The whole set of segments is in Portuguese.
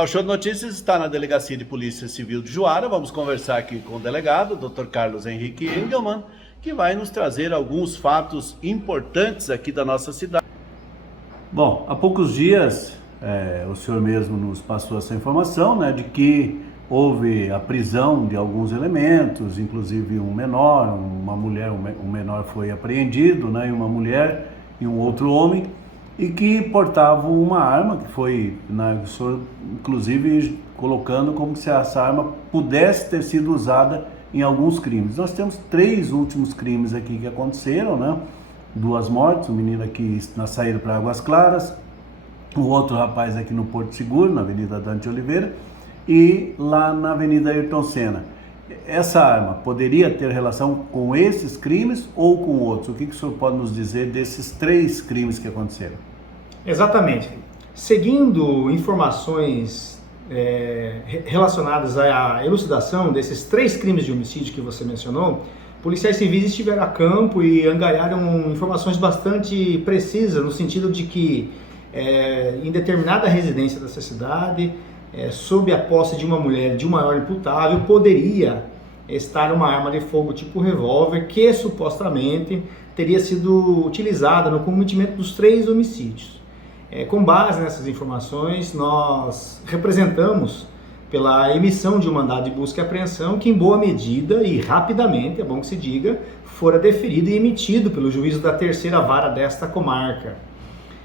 O Show de Notícias está na Delegacia de Polícia Civil de Juara. Vamos conversar aqui com o delegado, Dr. Carlos Henrique Engelmann, que vai nos trazer alguns fatos importantes aqui da nossa cidade. Bom, há poucos dias, o senhor mesmo nos passou essa informação, né, de que houve a prisão de alguns elementos, inclusive um menor, uma mulher, um menor foi apreendido, né, e uma mulher e um outro homem, e que portavam uma arma, que foi, né, o senhor inclusive colocando como se essa arma pudesse ter sido usada em alguns crimes. Nós temos 3 últimos crimes aqui que aconteceram, né? 2 mortes, um menino aqui na saída para Águas Claras, o outro rapaz aqui no Porto Seguro, na Avenida Dante Oliveira, e lá na Avenida Ayrton Senna. Essa arma poderia ter relação com esses crimes ou com outros? O que o senhor pode nos dizer desses 3 crimes que aconteceram? Exatamente. Seguindo informações relacionadas à elucidação desses 3 crimes de homicídio que você mencionou, policiais civis estiveram a campo e angariaram informações bastante precisas, no sentido de que em determinada residência dessa cidade, sob a posse de uma mulher de um maior imputável, poderia estar uma arma de fogo tipo revólver que supostamente teria sido utilizada no cometimento dos 3 homicídios. Com base nessas informações, nós representamos pela emissão de um mandado de busca e apreensão que, em boa medida e rapidamente, é bom que se diga, fora deferido e emitido pelo juízo da 3ª Vara desta comarca.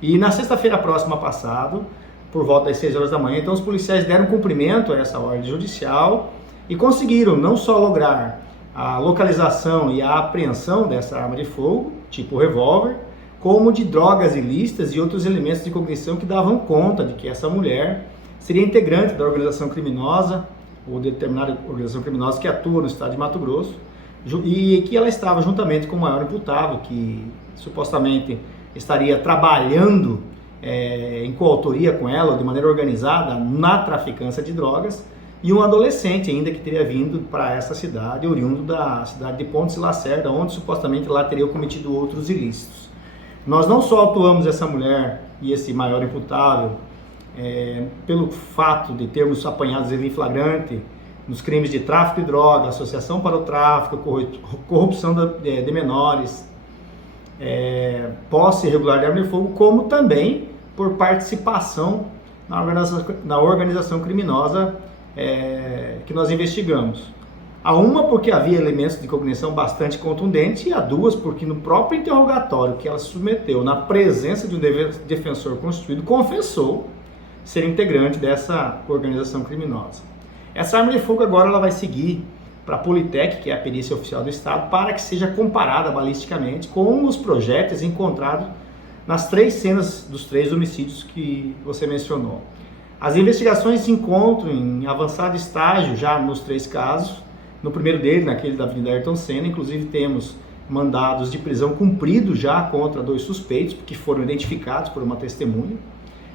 E na sexta-feira próxima passado, por volta das 6 horas da manhã, então os policiais deram cumprimento a essa ordem judicial e conseguiram não só lograr a localização e a apreensão dessa arma de fogo, tipo revólver, como de drogas ilícitas e outros elementos de cognição que davam conta de que essa mulher seria integrante da organização criminosa ou determinada organização criminosa que atua no estado de Mato Grosso e que ela estava juntamente com o maior imputável, que supostamente estaria trabalhando em coautoria com ela, de maneira organizada, na traficância de drogas, e um adolescente ainda que teria vindo para essa cidade, oriundo da cidade de Pontes e Lacerda, onde supostamente lá teria cometido outros ilícitos. Nós não só atuamos essa mulher e esse maior imputável pelo fato de termos apanhados ele em flagrante nos crimes de tráfico de droga, associação para o tráfico, corrupção de menores, posse irregular de arma de fogo, como também por participação na organização criminosa que nós investigamos. A uma porque havia elementos de cognição bastante contundentes e a 2 porque no próprio interrogatório que ela se submeteu, na presença de um defensor constituído, confessou ser integrante dessa organização criminosa. Essa arma de fogo agora ela vai seguir para a Politec, que é a perícia oficial do Estado, para que seja comparada balisticamente com os projéteis encontrados nas 3 cenas dos 3 homicídios que você mencionou. As investigações se encontram em avançado estágio já nos 3 casos. No primeiro deles, naquele da Avenida Ayrton Senna, inclusive temos mandados de prisão cumpridos já contra 2 suspeitos, que foram identificados por uma testemunha.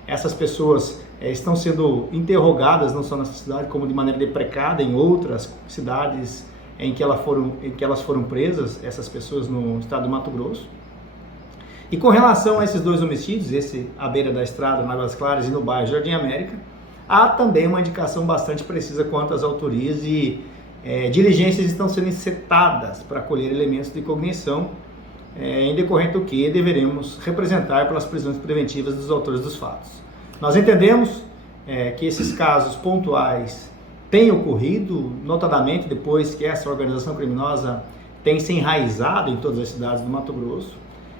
Essas pessoas estão sendo interrogadas não só nessa cidade, como de maneira deprecada em outras cidades em que elas foram presas, essas pessoas no estado de Mato Grosso. E com relação a esses 2 homicídios, esse à beira da estrada, na Águas Claras e no bairro Jardim América, há também uma indicação bastante precisa quanto às autorias e diligências estão sendo encetadas para colher elementos de cognição, em decorrente do que deveremos representar pelas prisões preventivas dos autores dos fatos. Nós entendemos que esses casos pontuais têm ocorrido, notadamente depois que essa organização criminosa tem se enraizado em todas as cidades do Mato Grosso,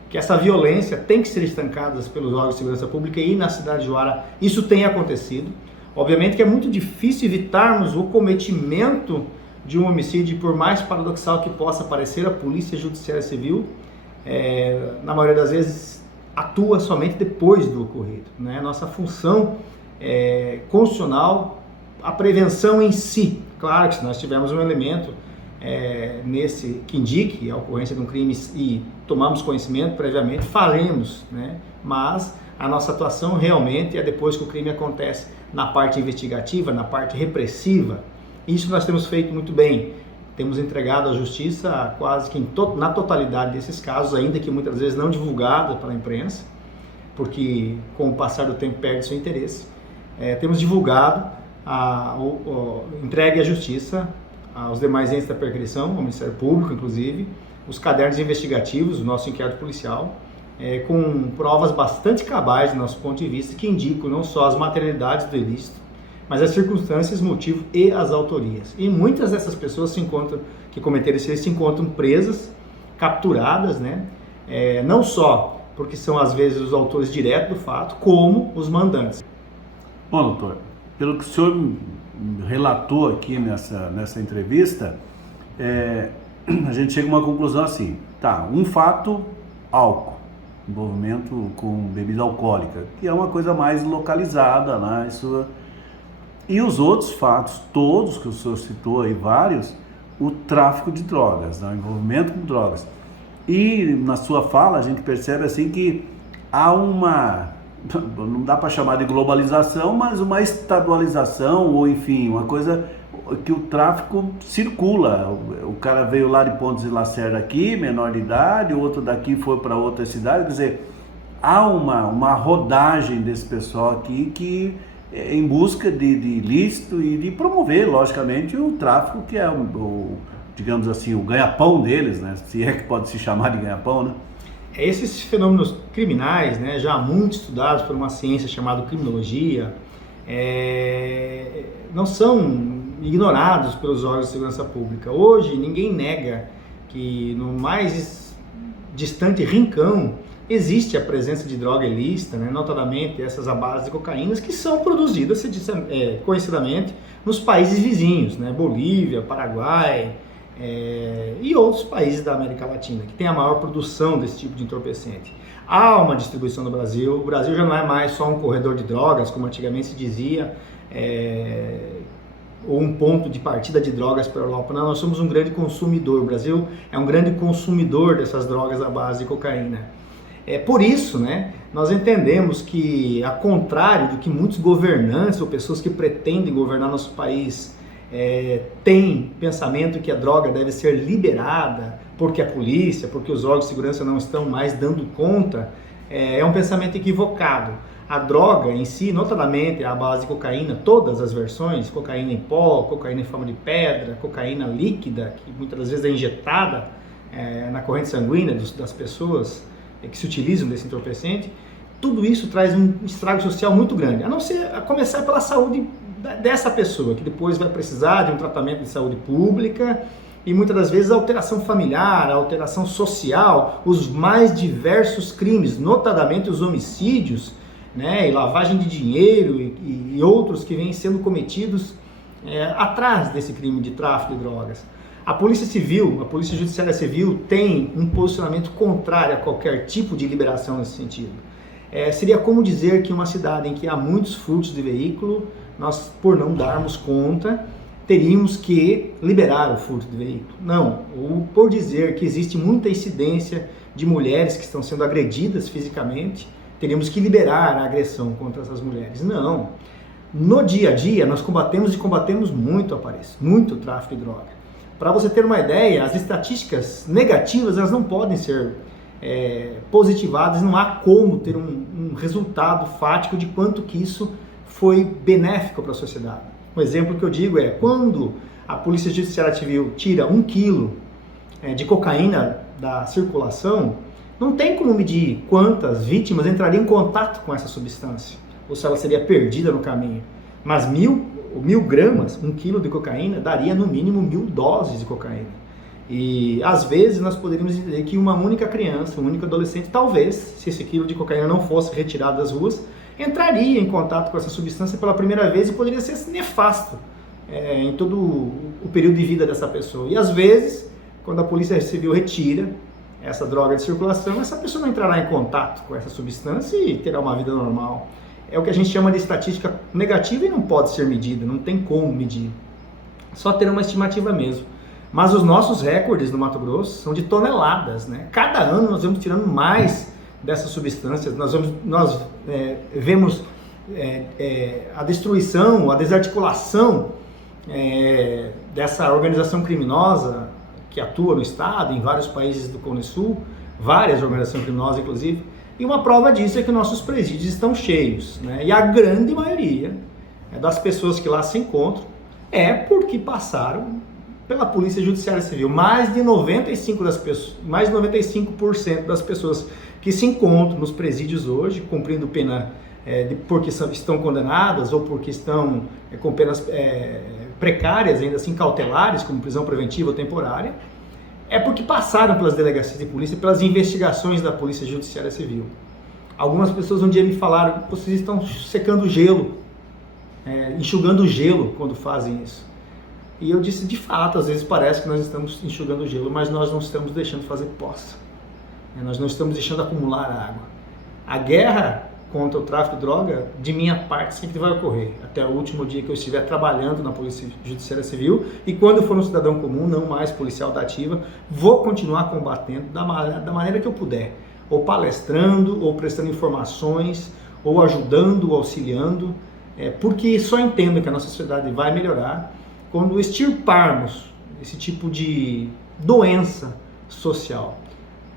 que essa violência tem que ser estancada pelos órgãos de segurança pública e na cidade de Juara isso tem acontecido. Obviamente que é muito difícil evitarmos o cometimento de um homicídio, por mais paradoxal que possa parecer, a Polícia Judiciária Civil, na maioria das vezes, atua somente depois do ocorrido, né? Nossa função constitucional, a prevenção em si. Claro que se nós tivermos um elemento nesse que indique a ocorrência de um crime e tomarmos conhecimento previamente, faremos, né? Mas a nossa atuação realmente é depois que o crime acontece, na parte investigativa, na parte repressiva. Isso nós temos feito muito bem. Temos entregado à justiça quase que na totalidade desses casos, ainda que muitas vezes não divulgado pela imprensa, porque com o passar do tempo perde seu interesse. temos divulgado, entregue à Justiça, aos demais entes da perquisição, ao Ministério Público, inclusive, os cadernos investigativos do nosso inquérito policial, com provas bastante cabais, do nosso ponto de vista, que indicam não só as materialidades do ilícito, mas as circunstâncias, motivo e as autorias. E muitas dessas pessoas que cometeram esse ilícito se encontram presas, capturadas, né? Não só porque são às vezes os autores diretos do fato, como os mandantes. Bom, doutor, pelo que o senhor relatou aqui nessa entrevista, a gente chega a uma conclusão assim, um fato, álcool, envolvimento com bebida alcoólica, que é uma coisa mais localizada, né? E os outros fatos, todos que o senhor citou aí, vários, o tráfico de drogas, né? O envolvimento com drogas. E na sua fala a gente percebe assim que há não dá para chamar de globalização, mas uma estadualização, ou enfim, uma coisa que o tráfico circula. O cara veio lá de Pontes de Lacerda aqui, menor de idade, o outro daqui foi para outra cidade, quer dizer, há uma rodagem desse pessoal aqui que em busca de ilícito e de promover, logicamente, o tráfico, que é digamos assim, o ganha-pão deles, né? Se é que pode se chamar de ganha-pão, né? Esses fenômenos criminais, né, já muito estudados por uma ciência chamada criminologia, não são ignorados pelos órgãos de segurança pública. Hoje, ninguém nega que no mais distante rincão existe a presença de droga ilícita, né, notadamente essas à base de cocaína, que são produzidas conhecidamente nos países vizinhos, né, Bolívia, Paraguai, e outros países da América Latina, que tem a maior produção desse tipo de entorpecente. Há uma distribuição no Brasil. O Brasil já não é mais só um corredor de drogas, como antigamente se dizia, ou um ponto de partida de drogas para a Europa. Não, nós somos um grande consumidor. O Brasil é um grande consumidor dessas drogas à base de cocaína. Por isso, né, nós entendemos que, ao contrário do que muitos governantes ou pessoas que pretendem governar nosso país têm pensamento que a droga deve ser liberada porque a polícia, porque os órgãos de segurança não estão mais dando conta, é um pensamento equivocado. A droga em si, notadamente a base de cocaína, todas as versões, cocaína em pó, cocaína em forma de pedra, cocaína líquida, que muitas das vezes é injetada na corrente sanguínea das pessoas que se utilizam desse entorpecente, tudo isso traz um estrago social muito grande, a começar pela saúde dessa pessoa, que depois vai precisar de um tratamento de saúde pública e muitas das vezes a alteração familiar, a alteração social, os mais diversos crimes, notadamente os homicídios, né, e lavagem de dinheiro e outros que vêm sendo cometidos atrás desse crime de tráfico de drogas. A Polícia Civil, a Polícia Judiciária Civil tem um posicionamento contrário a qualquer tipo de liberação nesse sentido. Seria como dizer que uma cidade em que há muitos furtos de veículo, nós, por não darmos conta, teríamos que liberar o furto de veículo. Não, ou por dizer que existe muita incidência de mulheres que estão sendo agredidas fisicamente, teríamos que liberar a agressão contra essas mulheres. Não. No dia a dia, nós combatemos muito muito tráfico de droga. Para você ter uma ideia, as estatísticas negativas elas não podem ser positivadas, não há como ter um resultado fático de quanto que isso foi benéfico para a sociedade. Um exemplo que eu digo é quando a Polícia Judiciária Civil tira 1 quilo de cocaína da circulação, não tem como medir quantas vítimas entrariam em contato com essa substância, ou se ela seria perdida no caminho. Mas 1.000 gramas, 1 quilo de cocaína, daria no mínimo 1.000 doses de cocaína. E às vezes nós poderíamos dizer que uma única criança, um único adolescente, talvez, se esse quilo de cocaína não fosse retirado das ruas, entraria em contato com essa substância pela primeira vez e poderia ser nefasto em todo o período de vida dessa pessoa. E às vezes, quando a Polícia Civil retira essa droga de circulação, essa pessoa não entrará em contato com essa substância e terá uma vida normal. É o que a gente chama de estatística negativa e não pode ser medida, não tem como medir. Só ter uma estimativa mesmo. Mas os nossos recordes no Mato Grosso são de toneladas, né? Cada ano nós vamos tirando mais dessas substâncias, nós vemos a destruição, a desarticulação dessa organização criminosa que atua no estado, em vários países do Cone Sul, várias organizações criminosas inclusive, E uma prova disso é que nossos presídios estão cheios, né? E a grande maioria das pessoas que lá se encontram é porque passaram pela Polícia Judiciária Civil. Mais de 95% das pessoas que se encontram nos presídios hoje, cumprindo pena porque estão condenadas ou porque estão com penas precárias, ainda assim cautelares, como prisão preventiva ou temporária, é porque passaram pelas delegacias de polícia, pelas investigações da Polícia Judiciária Civil. Algumas pessoas um dia me falaram: vocês estão secando gelo, enxugando gelo quando fazem isso. E eu disse: de fato, às vezes parece que nós estamos enxugando gelo, mas nós não estamos deixando fazer poça. Nós não estamos deixando acumular água. A guerra contra o tráfico de droga, de minha parte, sempre vai ocorrer, até o último dia que eu estiver trabalhando na Polícia Judiciária Civil, e quando eu for um cidadão comum, não mais policial da ativa, vou continuar combatendo da maneira que eu puder, ou palestrando, ou prestando informações, ou ajudando, ou auxiliando, porque só entendo que a nossa sociedade vai melhorar quando extirparmos esse tipo de doença social.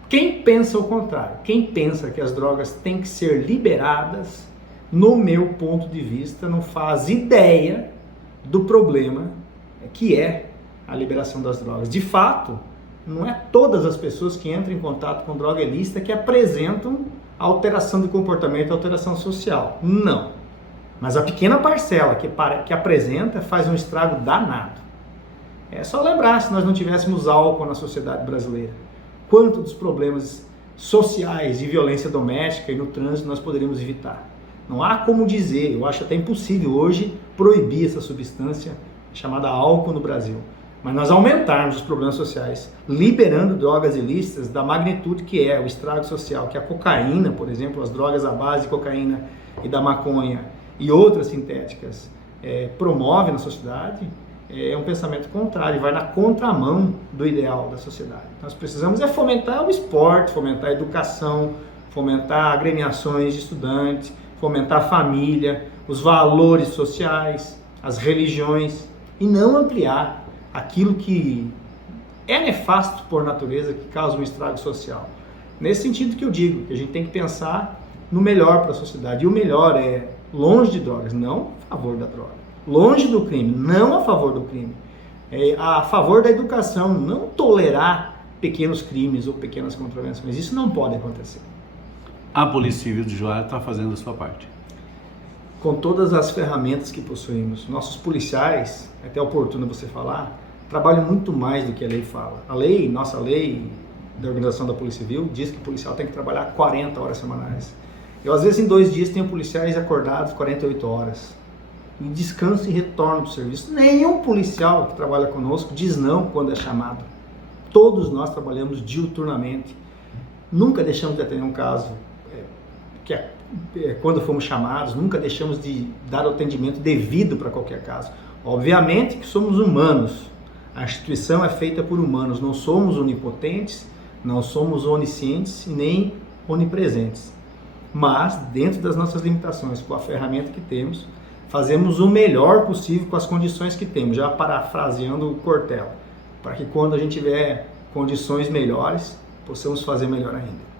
Quem pensa o contrário, quem pensa que as drogas têm que ser liberadas, no meu ponto de vista, não faz ideia do problema que é a liberação das drogas. De fato, não é todas as pessoas que entram em contato com droga ilícita que apresentam alteração de comportamento, alteração social. Não. Mas a pequena parcela que apresenta faz um estrago danado. É só lembrar, se nós não tivéssemos álcool na sociedade brasileira, quanto dos problemas sociais de violência doméstica e no trânsito nós poderíamos evitar. Não há como dizer, eu acho até impossível hoje proibir essa substância chamada álcool no Brasil. Mas nós aumentarmos os problemas sociais, liberando drogas ilícitas da magnitude que é o estrago social, que a cocaína, por exemplo, as drogas à base de cocaína e da maconha e outras sintéticas promovem na sociedade, é um pensamento contrário, vai na contramão do ideal da sociedade. Nós precisamos fomentar o esporte, fomentar a educação, fomentar agremiações de estudantes, fomentar a família, os valores sociais, as religiões, e não ampliar aquilo que é nefasto por natureza, que causa um estrago social. Nesse sentido que eu digo, que a gente tem que pensar no melhor para a sociedade, e o melhor é longe de drogas, não a favor da droga. Longe do crime, não a favor do crime. A favor da educação, não tolerar pequenos crimes ou pequenas contravenções. Isso não pode acontecer. A Polícia Civil de Juara está fazendo a sua parte. Com todas as ferramentas que possuímos, nossos policiais, é até oportuno você falar, trabalham muito mais do que a lei fala. Nossa lei da organização da Polícia Civil diz que o policial tem que trabalhar 40 horas semanais. Eu, às vezes, em 2 dias, tenho policiais acordados 48 horas. E descanso e retorno para o serviço. Nenhum policial que trabalha conosco diz não quando é chamado. Todos nós trabalhamos diuturnamente. Nunca deixamos de atender um caso quando fomos chamados, nunca deixamos de dar o atendimento devido para qualquer caso. Obviamente que somos humanos. A instituição é feita por humanos. Não somos onipotentes, não somos oniscientes e nem onipresentes. Mas, dentro das nossas limitações, com a ferramenta que temos, fazemos o melhor possível com as condições que temos, já parafraseando o Cortella, para que quando a gente tiver condições melhores, possamos fazer melhor ainda.